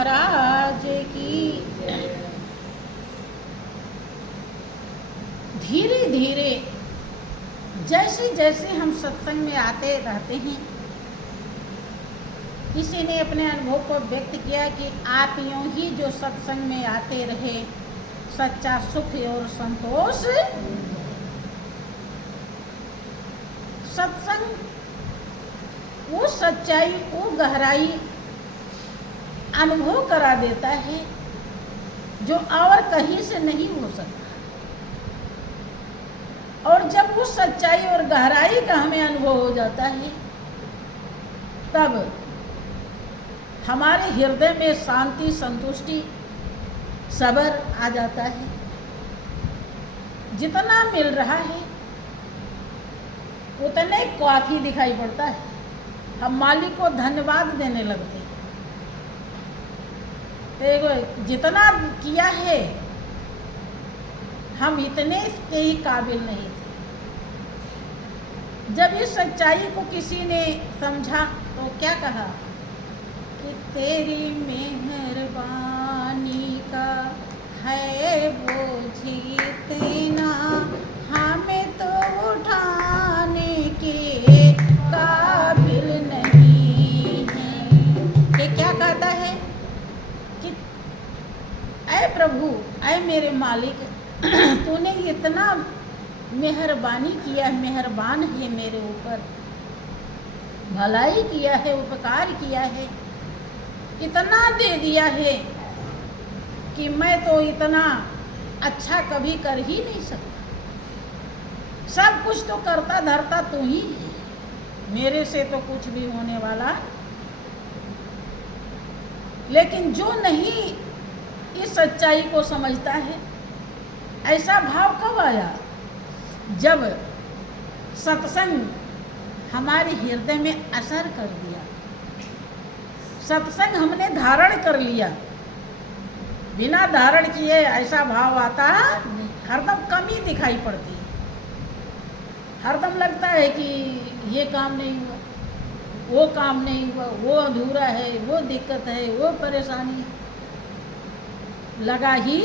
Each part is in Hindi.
महाराज की धीरे धीरे जैसे जैसे हम सत्संग में आते रहते हैं, किसी ने अपने अनुभव को व्यक्त किया कि आप यूं ही जो सत्संग में आते रहे, सच्चा सुख और संतोष सत्संग वो सच्चाई वो गहराई अनुभव करा देता है जो और कहीं से नहीं हो सकता। और जब वो सच्चाई और गहराई का हमें अनुभव हो जाता है, तब हमारे हृदय में शांति, संतुष्टि, सब्र आ जाता है। जितना मिल रहा है उतने काफी दिखाई पड़ता है। हम मालिक को धन्यवाद देने लगते हैं। देखो, जितना किया है हम इतने के ही काबिल नहीं थे। जब इस सच्चाई को किसी ने समझा तो क्या कहा कि तेरी मेहरबानी का है बोझ इतना, हमें तो उठाने के काबिल नहीं है। ये क्या कहता है कि ऐ प्रभु, ऐ मेरे मालिक, तूने इतना मेहरबानी किया, मेहरबान है मेरे ऊपर, भलाई किया है, उपकार किया है, इतना दे दिया है कि मैं तो इतना अच्छा कभी कर ही नहीं सकता। सब कुछ तो करता धरता तू ही है, मेरे से तो कुछ भी होने वाला। लेकिन जो नहीं इस सच्चाई को समझता है, ऐसा भाव कब आया? जब सत्संग हमारे हृदय में असर कर दिया, सत्संग हमने धारण कर लिया। बिना धारण किए ऐसा भाव आता नहीं, हरदम कमी दिखाई पड़ती है। हरदम लगता है कि ये काम नहीं हुआ, वो काम नहीं हुआ, वो अधूरा है, वो दिक्कत है, वो परेशानी है, लगा ही।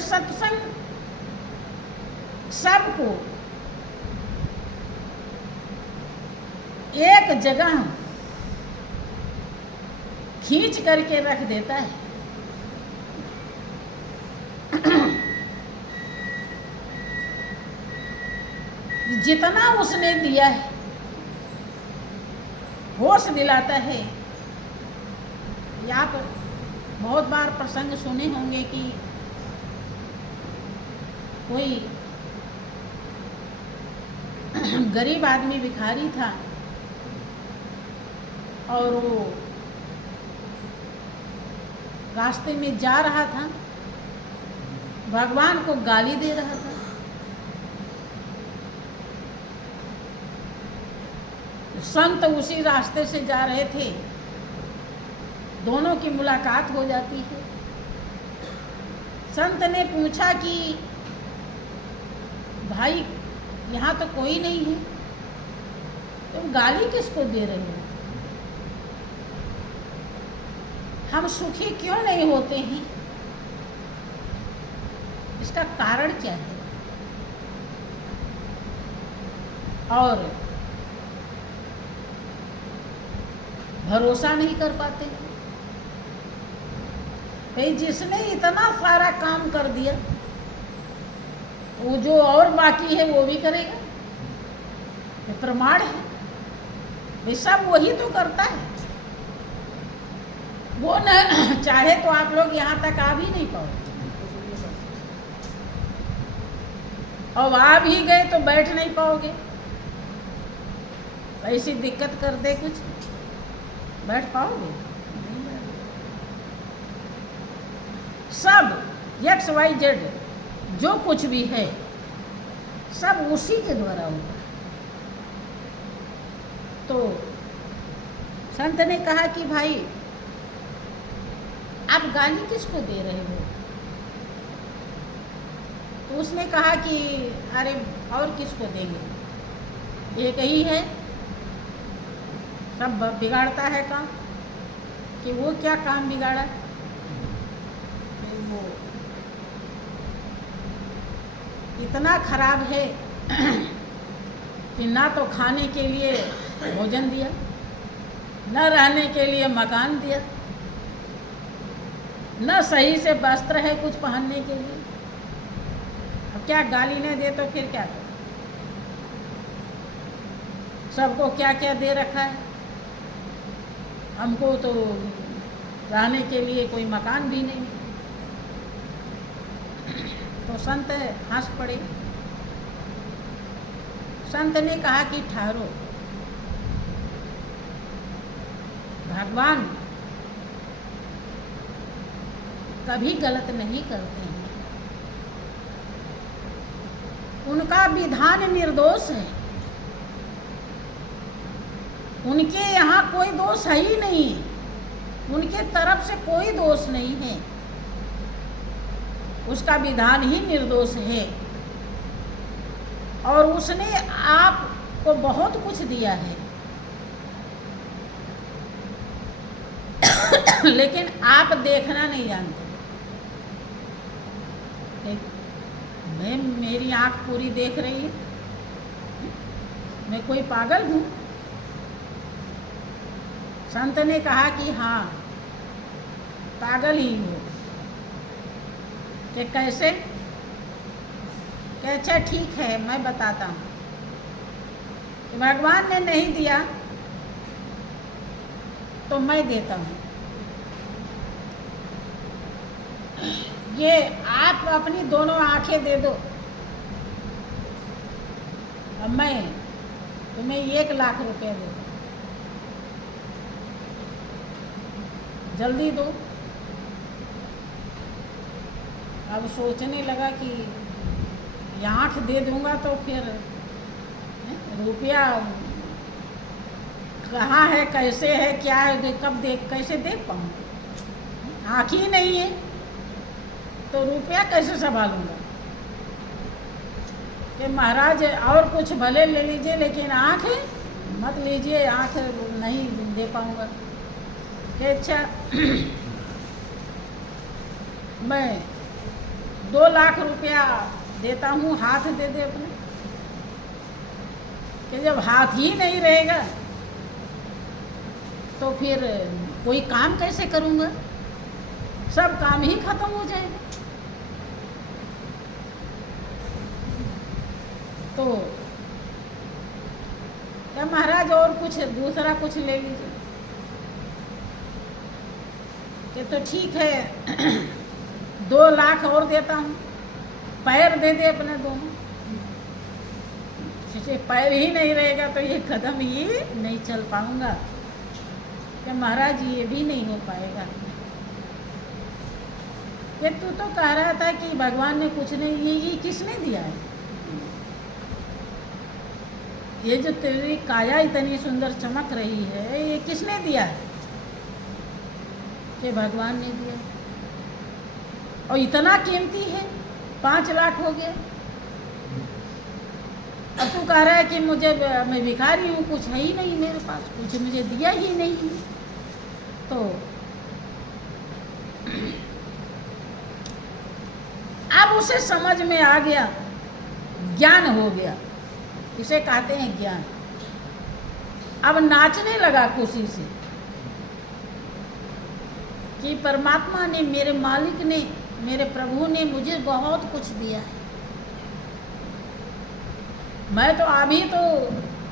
सत्संग सबको एक जगह खींच करके रख देता है। जितना उसने दिया है, होश दिलाता है। आप बहुत बार प्रसंग सुने होंगे कि कोई गरीब आदमी भिखारी था और वो रास्ते में जा रहा था, भगवान को गाली दे रहा था। संत उसी रास्ते से जा रहे थे, दोनों की मुलाकात हो जाती है। संत ने पूछा कि भाई, यहाँ तो कोई नहीं है, तुम गाली किसको दे रहे हो? हम सुखी क्यों नहीं होते हैं? इसका कारण क्या है? और भरोसा नहीं कर पाते। भाई, जिसने इतना सारा काम कर दिया, वो जो और बाकी है वो भी करेगा, ये प्रमाण है। भाई, सब वही तो करता है। वो न चाहे तो आप लोग यहाँ तक आ भी नहीं पाओ, और आ भी गए तो बैठ नहीं पाओगे। ऐसी दिक्कत कर दे कुछ, बैठ पाओगे? सब XYZ जो कुछ भी है, सब उसी के द्वारा होगा। तो संत ने कहा कि भाई, आप गाली किसको दे रहे हो? तो उसने कहा कि अरे, और किसको देंगे, एक ही है, सब बिगाड़ता है काम। कि वो क्या काम बिगाड़ा कि वो इतना खराब है कि ना तो खाने के लिए भोजन दिया, न रहने के लिए मकान दिया, न सही से वस्त्र है कुछ पहनने के लिए। अब क्या गाली नहीं दे तो फिर क्या करे? सबको क्या क्या दे रखा है, हमको तो रहने के लिए कोई मकान भी नहीं। तो संत हंस पड़े। संत ने कहा कि ठहरो, भगवान कभी गलत नहीं करते हैं, उनका विधान निर्दोष है, उनके यहाँ कोई दोष है ही नहीं, उनके तरफ से कोई दोष नहीं है, उसका विधान ही निर्दोष है। और उसने आपको बहुत कुछ दिया है लेकिन आप देखना नहीं जानते। मेरी आँख पूरी देख रही है, मैं कोई पागल हूँ? संत ने कहा कि हाँ पागल ही हो। कि कैसे? कि अच्छा ठीक है मैं बताता हूँ। भगवान ने नहीं दिया तो मैं देता हूँ। ये आप अपनी दोनों आंखें दे दो, अब मैं तुम्हें 1 लाख रुपया दे दूँ, जल्दी दो। अब सोचने लगा कि ये आँख दे दूंगा तो फिर रुपया कहाँ है, कैसे है, क्या है, कब देख, कैसे देख पाऊँगा? आँख ही नहीं है तो रुपया कैसे संभालूंगा? कि महाराज और कुछ भले ले लीजिए लेकिन आँख मत लीजिए, आँख नहीं दे पाऊँगा। कि अच्छा मैं 2 लाख रुपया देता हूँ, हाथ दे दे अपने। कि जब हाथ ही नहीं रहेगा तो फिर कोई काम कैसे करूँगा? सब काम ही खत्म हो जाएगा। तो क्या महाराज और कुछ दूसरा कुछ ले लीजिए। कि तो ठीक है 2 लाख और देता हूँ, पैर दे दे अपने दोनों। पैर ही नहीं रहेगा तो ये कदम ही नहीं चल पाऊंगा। कि महाराज ये भी नहीं हो पाएगा। ये तू तो कह रहा था कि भगवान ने कुछ नहीं, ये किसने दिया है? ये जो तेरी काया इतनी सुंदर चमक रही है ये किसने दिया है? कि भगवान ने दिया। और इतना कीमती है, 5 लाख हो गया। अब तू कह रहा है कि मैं भिखारी हूँ, कुछ है ही नहीं मेरे पास, कुछ मुझे दिया ही नहीं। तो अब उसे समझ में आ गया, ज्ञान हो गया, इसे कहते हैं ज्ञान। अब नाचने लगा खुशी से कि परमात्मा ने, मेरे मालिक ने, मेरे प्रभु ने मुझे बहुत कुछ दिया है। मैं तो अभी तो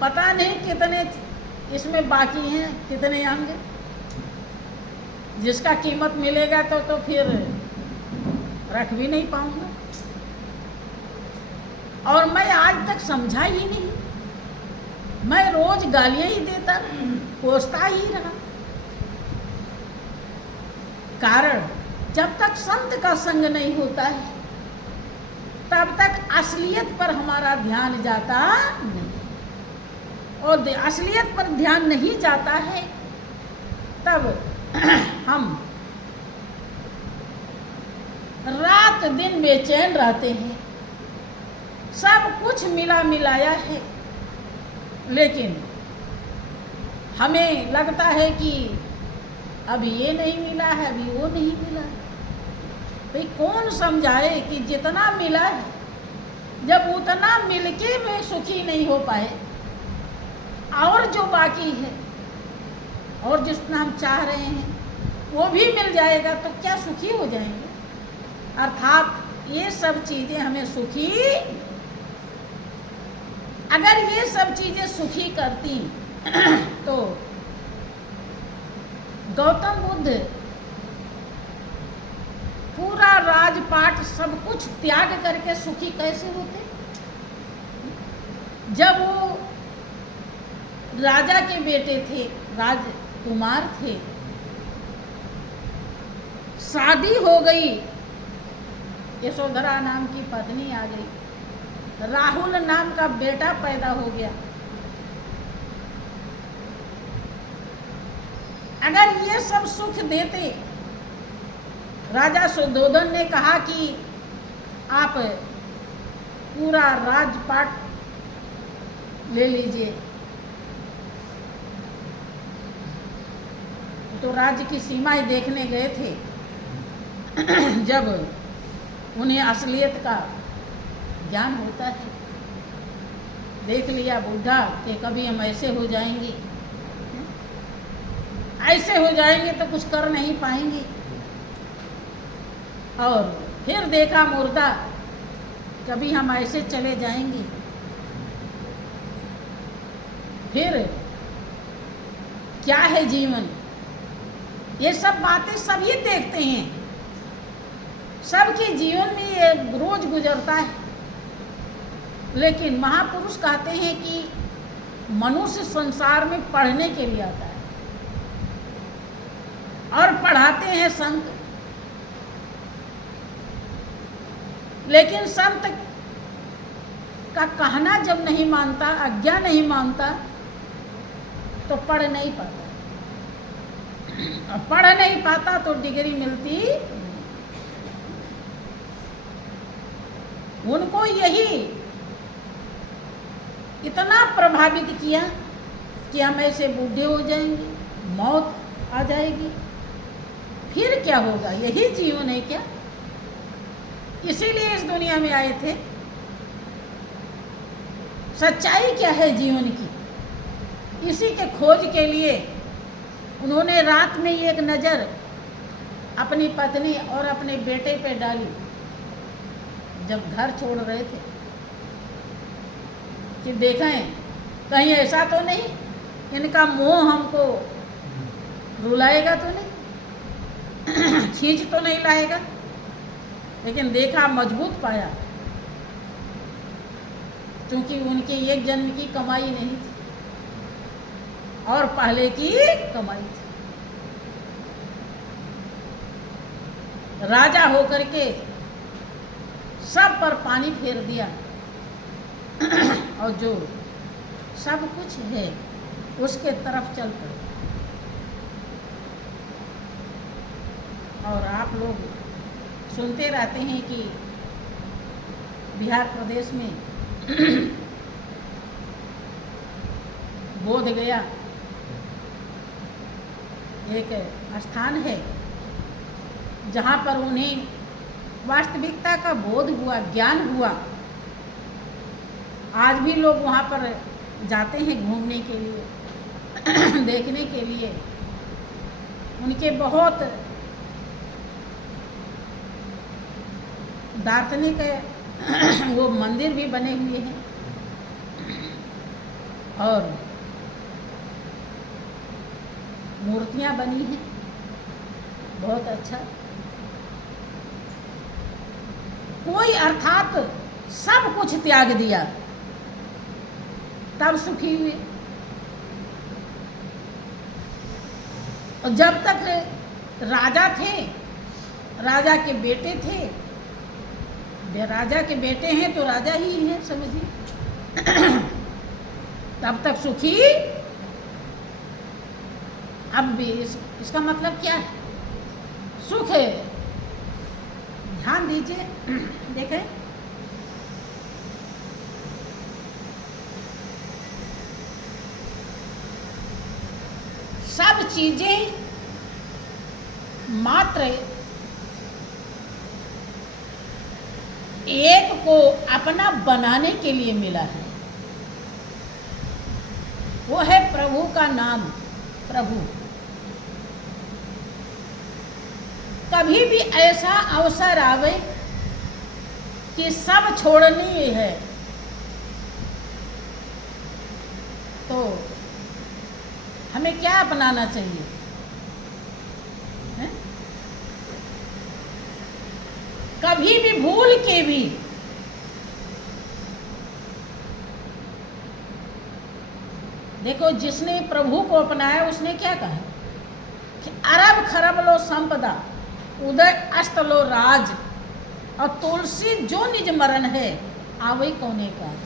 पता नहीं कितने इसमें बाकी हैं, कितने अंग, जिसका कीमत मिलेगा तो फिर रख भी नहीं पाऊंगा। और मैं आज तक समझा ही नहीं, मैं रोज गालियां ही देता, कोसता ही रहा। कारण जब तक संत का संग नहीं होता है तब तक असलियत पर हमारा ध्यान जाता नहीं, और असलियत पर ध्यान नहीं जाता है तब हम रात दिन बेचैन रहते हैं। सब कुछ मिला मिलाया है लेकिन हमें लगता है कि अभी ये नहीं मिला है, अभी वो नहीं मिला है। भाई कौन समझाए कि जितना मिला है, जब उतना मिलके में सुखी नहीं हो पाए, और जो बाकी है और जितना हम चाह रहे हैं वो भी मिल जाएगा तो क्या सुखी हो जाएंगे? अर्थात ये सब चीज़ें हमें सुखी, अगर ये सब चीज़ें सुखी करती तो गौतम बुद्ध पूरा राजपाट सब कुछ त्याग करके सुखी कैसे होते? जब वो राजा के बेटे थे, राजकुमार थे, शादी हो गई, यशोधरा नाम की पत्नी आ गई, राहुल नाम का बेटा पैदा हो गया। अगर ये सब सुख देते, राजा सुद्धोधन ने कहा कि आप पूरा राजपाट ले लीजिए, तो राज्य की सीमाएं देखने गए थे। जब उन्हें असलियत का ज्ञान होता है, देख लिया बुढ़ा कि कभी हम ऐसे हो जाएंगे, ऐसे हो जाएंगे तो कुछ कर नहीं पाएंगे, और फिर देखा मुर्दा, कभी हम ऐसे चले जाएंगे। फिर क्या है जीवन? ये सब बातें सभी देखते हैं, सबके जीवन में ये रोज गुजरता है। लेकिन महापुरुष कहते हैं कि मनुष्य संसार में पढ़ने के लिए आता है और पढ़ाते हैं संत, लेकिन संत का कहना जब नहीं मानता, आज्ञा नहीं मानता, तो पढ़ नहीं पाता। पढ़ नहीं पाता तो डिग्री मिलती। उनको यही इतना प्रभावित किया कि हम ऐसे बूढ़े हो जाएंगे, मौत आ जाएगी, फिर क्या होगा? यही जीवन है क्या? इसीलिए इस दुनिया में आए थे। सच्चाई क्या है जीवन की, इसी के खोज के लिए उन्होंने रात में एक नज़र अपनी पत्नी और अपने बेटे पे डाली, जब घर छोड़ रहे थे, कि देखें कहीं ऐसा तो नहीं इनका मोह हमको रुलाएगा तो नहीं, खींच तो नहीं लाएगा। लेकिन देखा, मजबूत पाया, क्योंकि उनकी एक जन्म की कमाई नहीं थी और पहले की कमाई थी। राजा होकर के सब पर पानी फेर दिया और जो सब कुछ है उसके तरफ चल पड़े। और आप लोग सुनते रहते हैं कि बिहार प्रदेश में बोध गया एक स्थान है जहाँ पर उन्हें वास्तविकता का बोध हुआ, ज्ञान हुआ। आज भी लोग वहाँ पर जाते हैं घूमने के लिए, देखने के लिए। उनके बहुत दार्शनिक वो मंदिर भी बने हुए हैं और मूर्तियाँ बनी हैं, बहुत अच्छा। कोई अर्थात सब कुछ त्याग दिया तब सुखी हुए। और जब तक राजा थे, राजा के बेटे थे, राजा के बेटे हैं तो राजा ही हैं समझिए, तब तक सुखी। अब भी इसका मतलब क्या है? सुख है। ध्यान दीजिए, देखें, सब चीजें मात्र एक को अपना बनाने के लिए मिला है, वो है प्रभु का नाम। प्रभु कभी भी ऐसा अवसर आवे कि सब छोड़नी है तो हमें क्या अपनाना चाहिए? है? कभी भी भूल के भी देखो, जिसने प्रभु को अपनाया उसने क्या कहा कि अरब खरब लो संपदा, उदय अस्त लो राज, और तुलसी जो निज मरण है आवई कौने काज।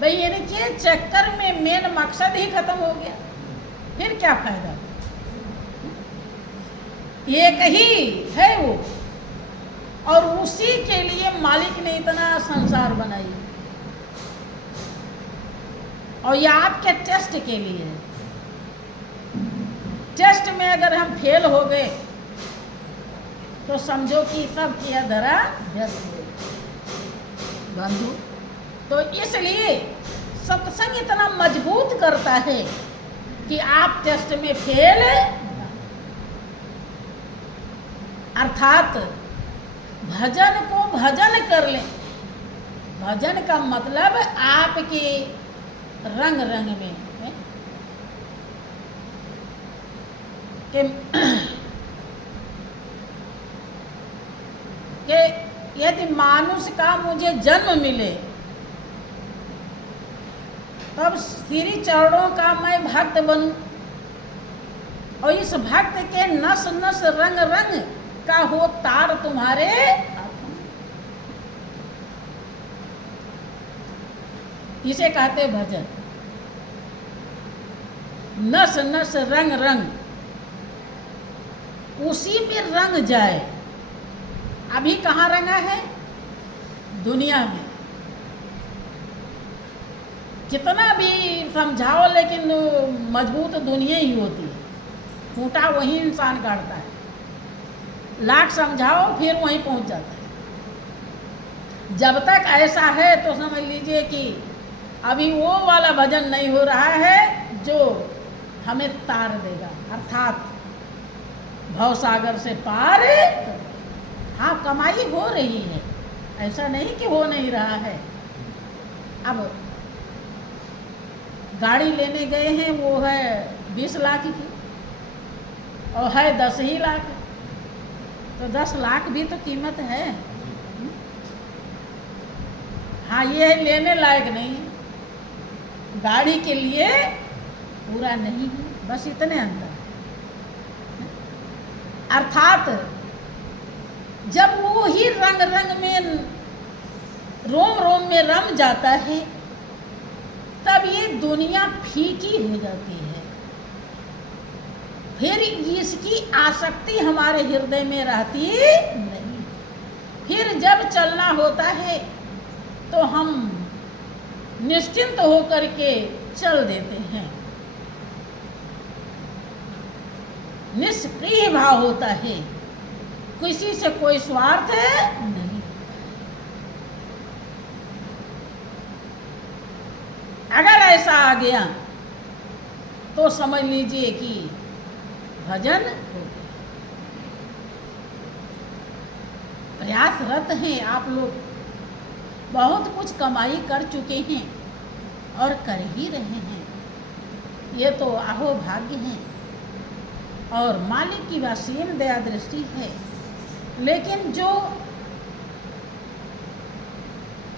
भाई यानी कि चक्कर में मेन मकसद ही खत्म हो गया, फिर क्या फायदा? एक ही है वो, और उसी के लिए मालिक ने इतना संसार बनाई, और ये आपके टेस्ट के लिए है। टेस्ट में अगर हम फेल हो गए तो समझो कि सब किया धरा व्यर्थ हो बंधु। तो इसलिए सत्संग इतना मजबूत करता है कि आप टेस्ट में फेल, अर्थात भजन को भजन कर लें। भजन का मतलब आपके रंग रंग में है? कि यदि मानुष का मुझे जन्म मिले तब श्री चरणों का मैं भक्त बनूं, और इस भक्त के नस नस रंग रंग का हो तार तुम्हारे हाथों। इसे कहते भजन। नस नस रंग रंग, उसी में रंग जाए। अभी कहाँ रंगा है? दुनिया में। कितना भी समझाओ लेकिन मजबूत दुनिया ही होती है, खूंटा वही इंसान काटता है। लाख समझाओ फिर वहीं पहुंच जाता है। जब तक ऐसा है तो समझ लीजिए कि अभी वो वाला भजन नहीं हो रहा है जो हमें तार देगा, अर्थात भवसागर से पार। हाँ, कमाई हो रही है, ऐसा नहीं कि हो नहीं रहा है। अब गाड़ी लेने गए हैं, वो है 20 लाख की और है 10 ही लाख, तो 10 लाख भी तो कीमत है। हाँ, ये है लेने लायक नहीं, गाड़ी के लिए पूरा नहीं है, बस इतने अंदर। अर्थात जब वो ही रंग रंग में, रोम रोम में रम जाता है, तब ये दुनिया फीकी हो जाती है। फिर इसकी आसक्ति हमारे हृदय में रहती नहीं। फिर जब चलना होता है तो हम निश्चिंत होकर के चल देते हैं, निष्प्रिय भाव होता है, किसी से कोई स्वार्थ नहीं। अगर ऐसा आ गया तो समझ लीजिए कि भजन हो गया। प्रयासरत हैं आप लोग, बहुत कुछ कमाई कर चुके हैं और कर ही रहे हैं, ये तो अहो भाग्य हैं और मालिक की असीम दया दृष्टि है। लेकिन जो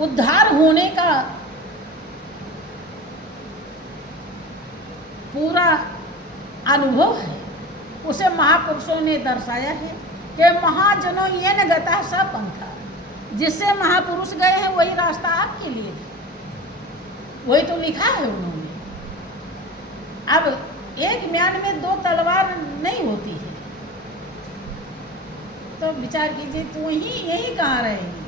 उद्धार होने का पूरा अनुभव है, उसे महापुरुषों ने दर्शाया है कि महाजनों ये न गता सब पंथा। जिससे महापुरुष गए हैं वही रास्ता आपके लिए, वही तो लिखा है उन्होंने। अब एक म्यान में 2 तलवार नहीं होती है, तो विचार कीजिए तो यही कहाँ रहेगी?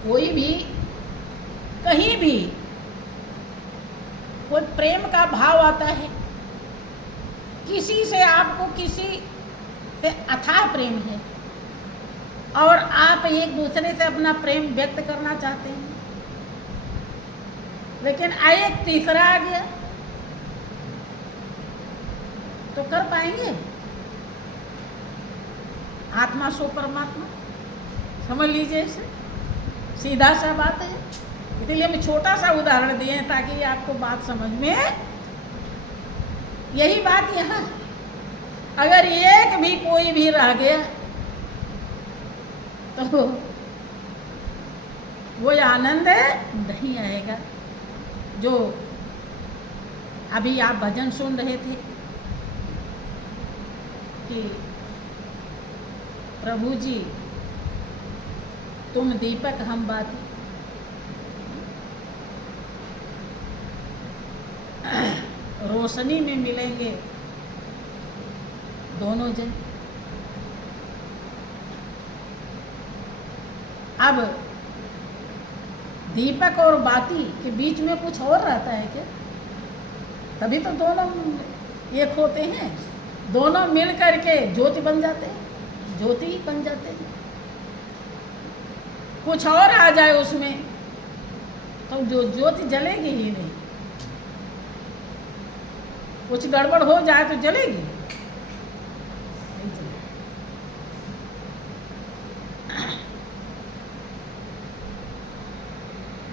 कोई भी कहीं भी कोई प्रेम का भाव आता है, किसी से आपको किसी से अथाह प्रेम है और आप एक दूसरे से अपना प्रेम व्यक्त करना चाहते हैं, लेकिन एक तीसरा आ गया तो कर पाएंगे? आत्मा सो परमात्मा, समझ लीजिए इसे, सीधा सा बात है। इसलिए हम छोटा सा उदाहरण दिए हैं ताकि आपको बात समझ में। यही बात यहाँ, अगर एक भी कोई भी रह गया तो वो आनंद नहीं आएगा। जो अभी आप भजन सुन रहे थे कि प्रभु जी तुम दीपक हम बाती, रोशनी में मिलेंगे दोनों जन। अब दीपक और बाती के बीच में कुछ और रहता है क्या? तभी तो दोनों एक होते हैं, दोनों मिल करके ज्योति बन जाते हैं, ज्योति बन जाते हैं। कुछ और आ जाए उसमें तो जो ज्योति जलेगी ही नहीं, कुछ गड़बड़ हो जाए तो जलेगी।